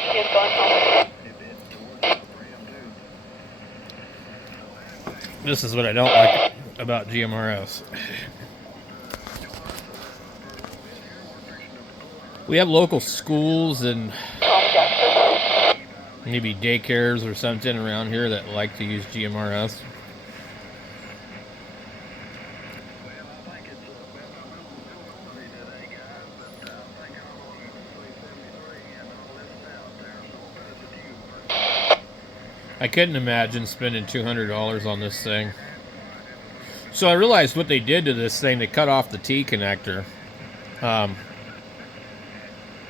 kids going home. This is what I don't like about GMRS. We have local schools and maybe daycares or something around here that like to use GMRS. I couldn't imagine spending $200 on this thing. So I realized what they did to this thing. They cut off the T connector,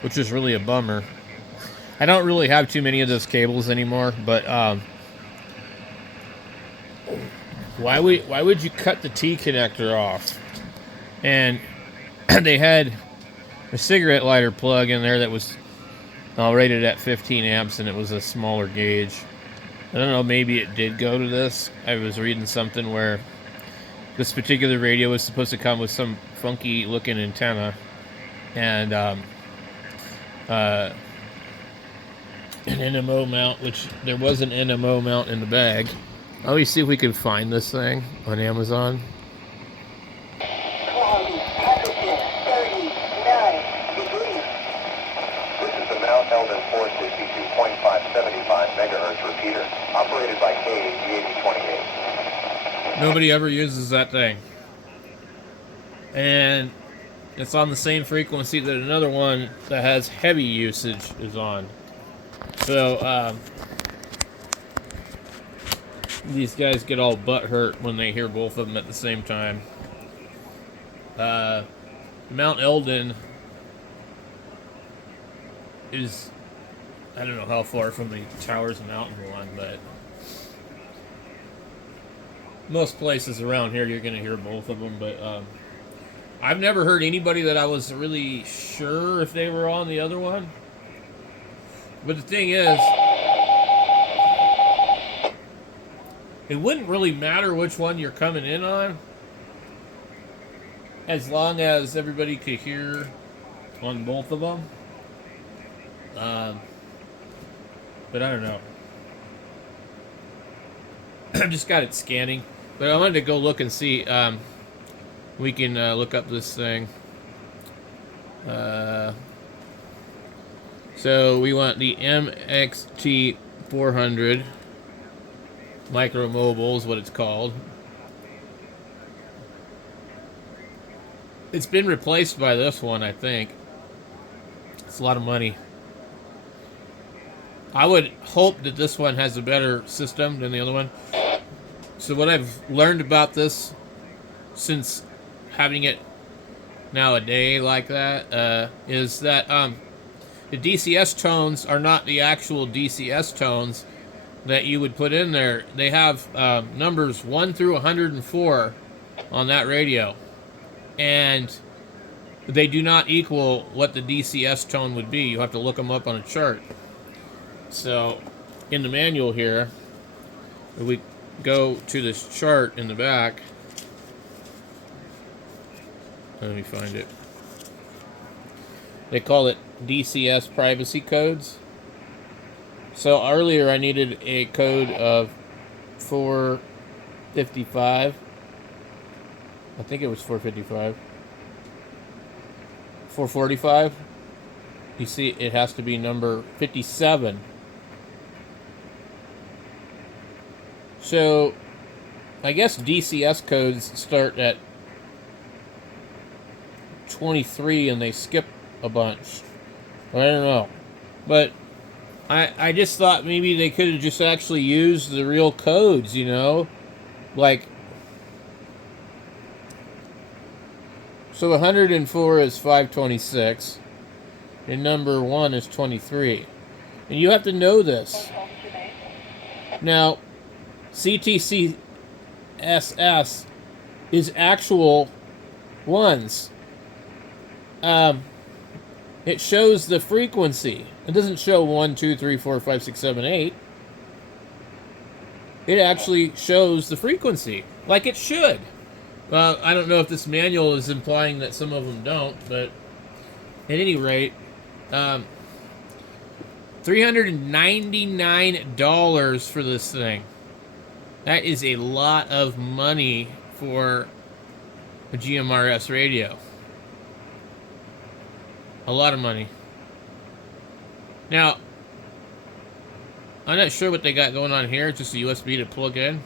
which is really a bummer. I don't really have too many of those cables anymore, but why would you cut the T connector off? And they had a cigarette lighter plug in there that was rated at 15 amps, and it was a smaller gauge. I don't know, maybe it did go to this. I was reading something where this particular radio was supposed to come with some funky looking antenna, and an NMO mount, which there was an NMO mount in the bag. Let me see if we can find this thing on Amazon. Handheld and 462.575 megahertz repeater, operated by G8028. Nobody ever uses that thing. And it's on the same frequency that another one that has heavy usage is on. So, these guys get all butthurt when they hear both of them at the same time. Mount Eldon is, I don't know how far from the Towers Mountain one, but most places around here you're going to hear both of them. But I've never heard anybody that I was really sure if they were on the other one. But the thing is, it wouldn't really matter which one you're coming in on, as long as everybody could hear on both of them. But I don't know. I just got it scanning. But I wanted to go look and see. We can look up this thing. So we want the mxt400 micro mobile is what it's called. It's been replaced by this one, I think. It's a lot of money. I would hope that this one has a better system than the other one. So what I've learned about this since having it now a day like that is that the DCS tones are not the actual DCS tones that you would put in there. They have numbers 1 through 104 on that radio, and they do not equal what the DCS tone would be. You have to look them up on a chart. So in the manual here, we go to this chart in the back. Let me find it. They call it DCS privacy codes. So earlier I needed a code of 455. I think it was 455. 445. You see, it has to be number 57. So, I guess DCS codes start at 23 and they skip a bunch. I don't know. But I just thought maybe they could have just actually used the real codes, you know? Like, so 104 is 526, and number 1 is 23. And you have to know this. Now, CTCSS is actual ones. It shows the frequency. It doesn't show 1, 2, 3, 4, 5, 6, 7, 8. It actually shows the frequency, like it should. I don't know if this manual is implying that some of them don't, but at any rate, $399 for this thing. That is a lot of money for a GMRS radio. A lot of money. Now, I'm not sure what they got going on here. It's just a USB to plug in,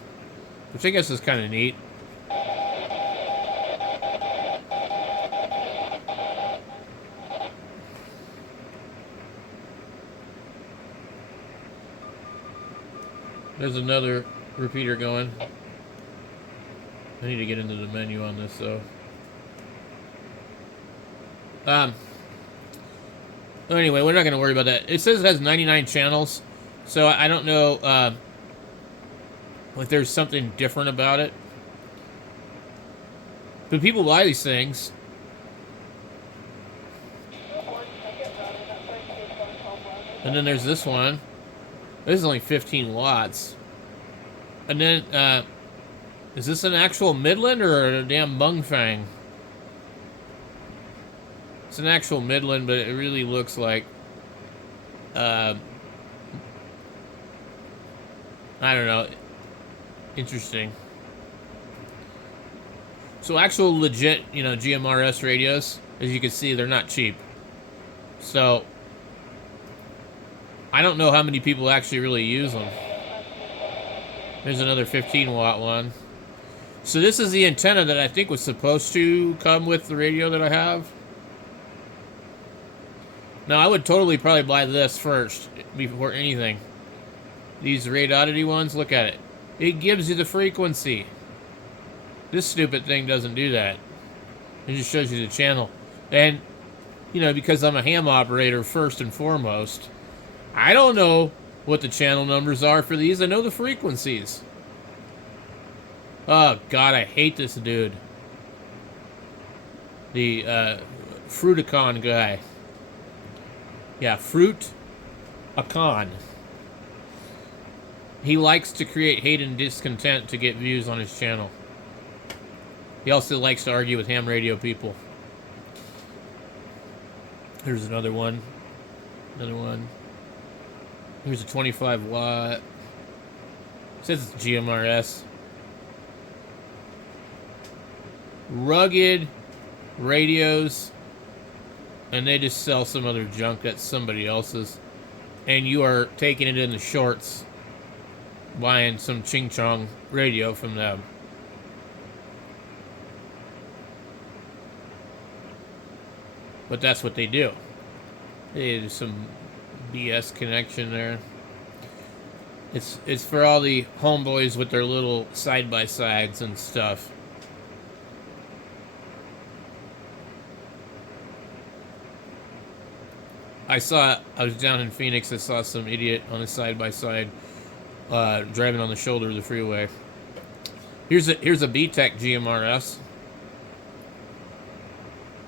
which I guess is kind of neat. There's another repeater going. I need to get into the menu on this, though. Anyway, we're not going to worry about that. It says it has 99 channels, so I don't know if there's something different about it. But people buy these things. And then there's this one. This is only 15 watts. And then, is this an actual Midland or a damn Mungfang? It's an actual Midland, but it really looks like, I don't know, interesting. So actual legit, you know, GMRS radios, as you can see, they're not cheap. So, I don't know how many people actually really use them. There's another 15 watt one. So this is the antenna that I think was supposed to come with the radio that I have. Now I would totally probably buy this first before anything. These rate oddity ones, look at it. It gives you the frequency. This stupid thing doesn't do that. It just shows you the channel. And, you know, because I'm a ham operator first and foremost, I don't know what the channel numbers are for these. I know the frequencies. Oh, God, I hate this dude. The Fruiticon guy. Yeah, Fruiticon. He likes to create hate and discontent to get views on his channel. He also likes to argue with ham radio people. Here's another one. Another one. Here's a 25 watt. It says it's GMRS. Rugged radios. And they just sell some other junk that's somebody else's. And you are taking it in the shorts, buying some ching chong radio from them. But that's what they do. There's some BS connection there. It's for all the homeboys with their little side-by-sides and stuff. I was down in Phoenix, I saw some idiot on a side-by-side driving on the shoulder of the freeway. Here's a BTEC GMRS.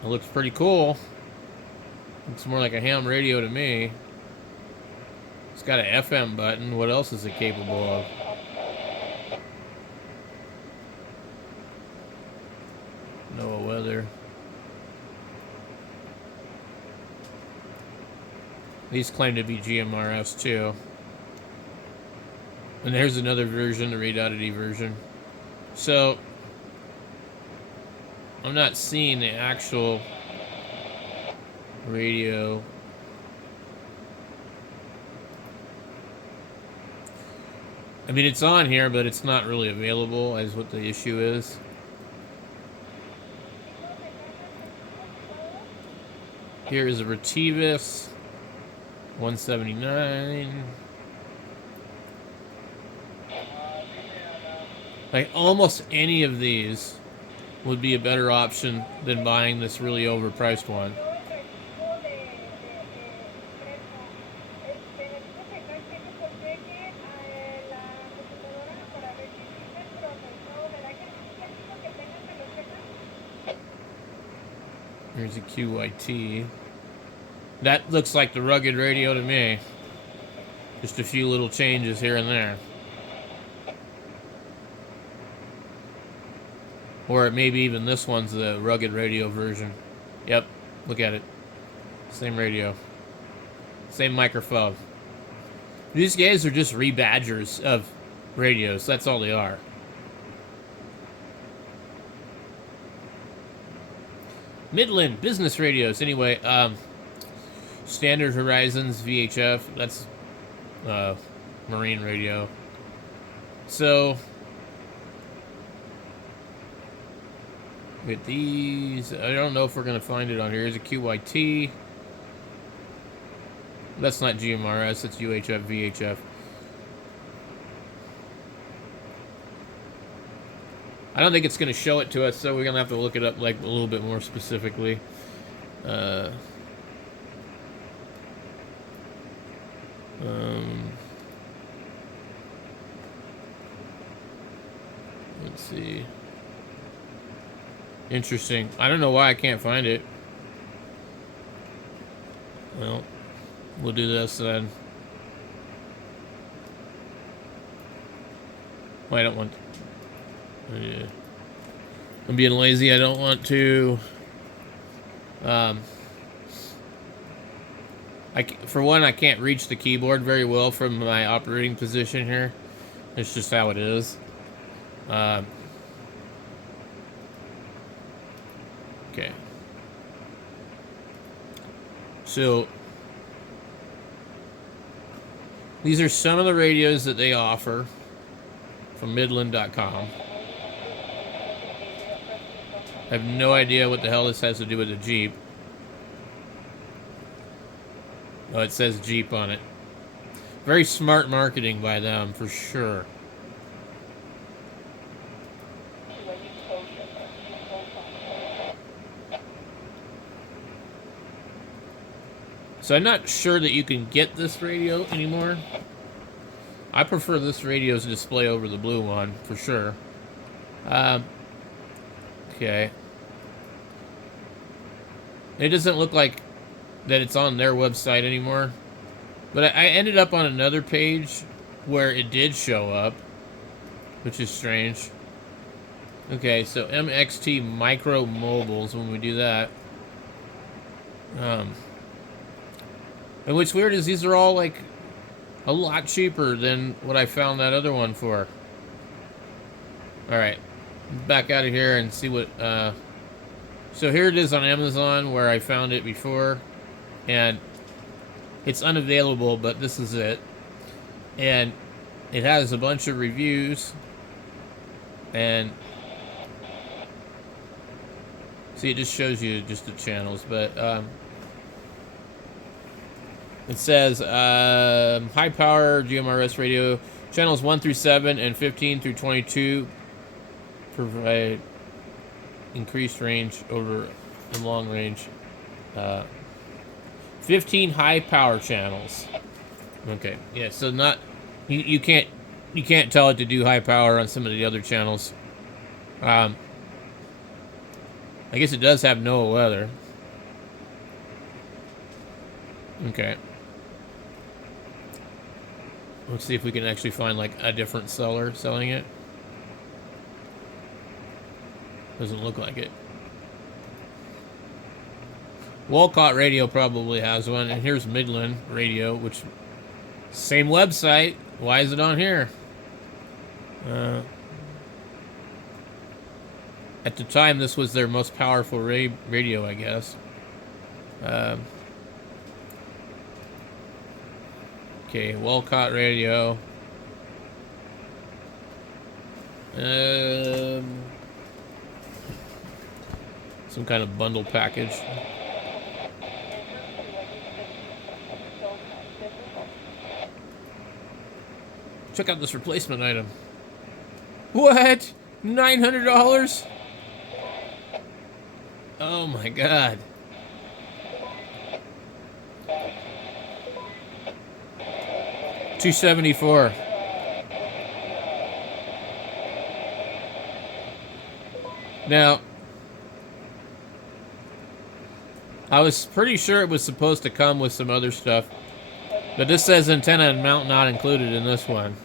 It looks pretty cool. Looks more like a ham radio to me. It's got an FM button. What else is it capable of? NOAA weather. These claim to be GMRS too. And there's another version, the rate oddity version. So, I'm not seeing the actual radio. I mean, it's on here, but it's not really available, is what the issue is. Here is a Retevis 179. Like, almost any of these would be a better option than buying this really overpriced one. Here's a QYT. That looks like the rugged radio to me. Just a few little changes here and there. Or maybe even this one's the rugged radio version. Yep, look at it. Same radio. Same microphone. These guys are just rebadgers of radios. That's all they are. Midland business radios. Anyway, standard horizons VHF. That's marine radio. So with these, I don't know if we're gonna find it on here. Here's a QYT. That's not GMRS. It's UHF VHF. I don't think it's going to show it to us, so we're going to have to look it up like a little bit more specifically. Let's see. Interesting. I don't know why I can't find it. Well, we'll do this then. Well, I don't want... I'm being lazy. I don't want to. For one, I can't reach the keyboard very well from my operating position here. It's just how it is. Okay. So these are some of the radios that they offer from Midland.com. I have no idea what the hell this has to do with the Jeep. Oh, it says Jeep on it. Very smart marketing by them, for sure. So I'm not sure that you can get this radio anymore. I prefer this radio's display over the blue one, for sure. Okay. It doesn't look like that it's on their website anymore. But I ended up on another page where it did show up, which is strange. Okay, so MXT Micro Mobiles, when we do that. And what's weird is these are all like a lot cheaper than what I found that other one for. Alright, back out of here and see what... So here it is on Amazon where I found it before, and it's unavailable, but this is it. And it has a bunch of reviews, and see, it just shows you just the channels, but it says high power GMRS radio channels 1 through 7 and 15 through 22 provide increased range over the long range. 15 high power channels. Okay, yeah. So not you can't tell it to do high power on some of the other channels. I guess it does have NOAA weather. Okay. Let's see if we can actually find like a different seller selling it. Doesn't look like it. Walcott Radio probably has one, and here's Midland Radio, which same website. Why is it on here? At the time, this was their most powerful radio, I guess. Okay, Walcott Radio. Some kind of bundle package. Check out this replacement item. What? $900? Oh my god. $274. Now, I was pretty sure it was supposed to come with some other stuff, but this says antenna and mount not included in this one.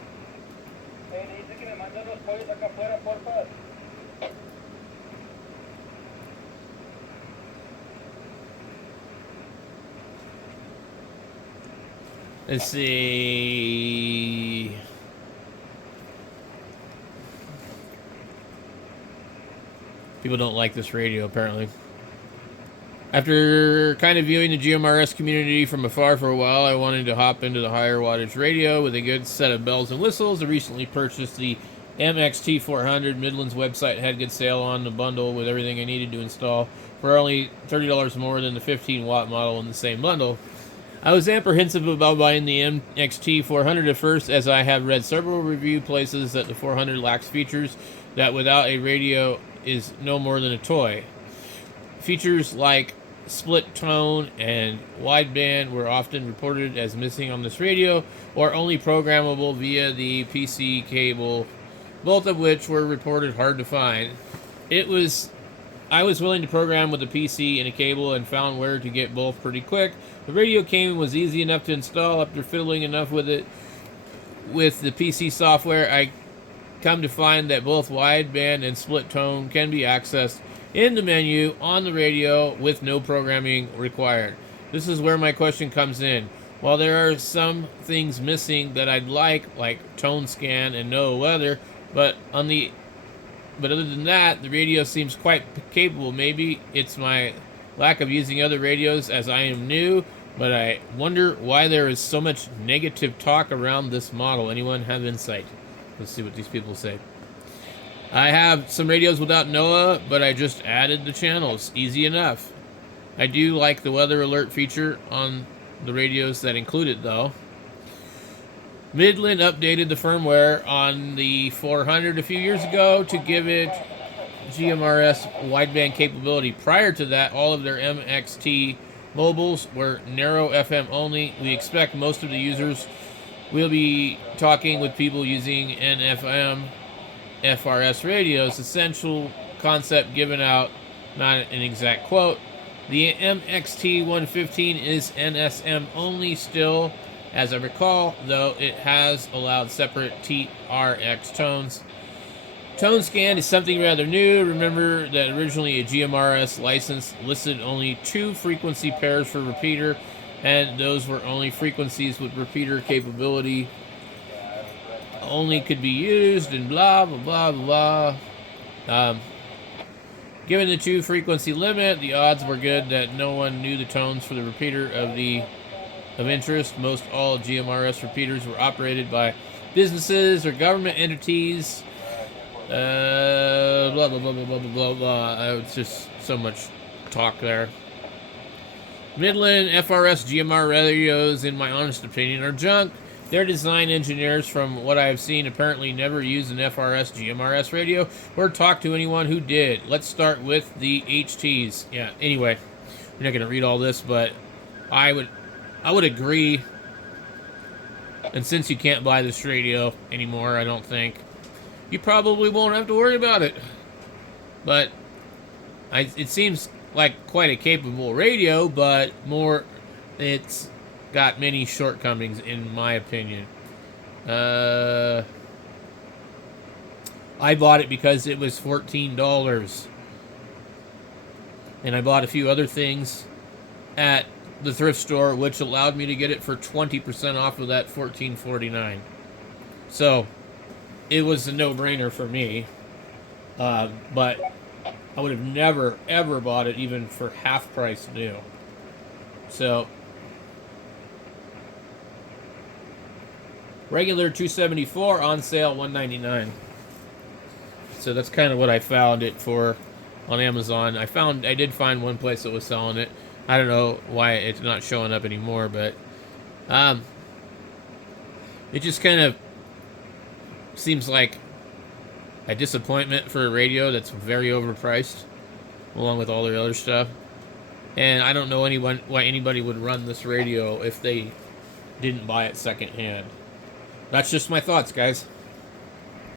Let's see. People don't like this radio, apparently. After kind of viewing the GMRS community from afar for a while, I wanted to hop into the higher wattage radio with a good set of bells and whistles. I recently purchased the mxt400. Midland's website had good sale on the bundle with everything I needed to install for only $30 more than the 15-watt model in the same bundle. I was apprehensive about buying the mxt400 at first, as I have read several review places that the 400 lacks features that without a radio is no more than a toy. Features like split tone and wideband were often reported as missing on this radio, or only programmable via the PC cable, both of which were reported hard to find. I was willing to program with a PC and a cable and found where to get both pretty quick. The radio came and was easy enough to install. After fiddling enough with it with the PC software, I come to find that both wideband and split tone can be accessed in the menu on the radio with no programming required. This is where my question comes in. While there are some things missing that I'd like tone scan and no weather, but other than that, the radio seems quite capable. Maybe it's my lack of using other radios as I am new, but I wonder why there is so much negative talk around this model. Anyone have insight? Let's see what these people say. I have some radios without NOAA, but I just added the channels. Easy enough. I do like the weather alert feature on the radios that include it, though. Midland updated the firmware on the 400 a few years ago to give it GMRS wideband capability. Prior to that, all of their MXT mobiles were narrow FM only. We expect most of the users will be talking with people using NFM FRS radios. Essential concept given out, not an exact quote. The mxt115 is NSM only still, as I recall, though it has allowed separate TRX tones. Tone scan is something rather new. Remember that originally a GMRS license listed only 2 frequency pairs for repeater, and those were only frequencies with repeater capability only could be used, and blah blah blah blah. Given the 2 frequency limit, the odds were good that no one knew the tones for the repeater of interest. Most all GMRS repeaters were operated by businesses or government entities. Blah blah blah blah blah blah blah. It's just so much talk there. Midland FRS GMR radios, in my honest opinion, are junk. Their design engineers, from what I have seen, apparently never used an FRS GMRS radio or talked to anyone who did. Let's start with the HTs. Yeah, anyway, we're not going to read all this, but I would agree. And since you can't buy this radio anymore, I don't think, you probably won't have to worry about it. But it seems like quite a capable radio, but it's got many shortcomings, in my opinion. I bought it because it was $14, and I bought a few other things at the thrift store, which allowed me to get it for 20% off of that $14.49. So it was a no-brainer for me, but I would have never ever bought it even for half price new. So regular $274, on sale $199. So that's kind of what I found it for on Amazon. I did find one place that was selling it. I don't know why it's not showing up anymore, but it just kind of seems like a disappointment for a radio that's very overpriced, along with all the other stuff. And I don't know why anybody would run this radio if they didn't buy it secondhand. That's just my thoughts, guys.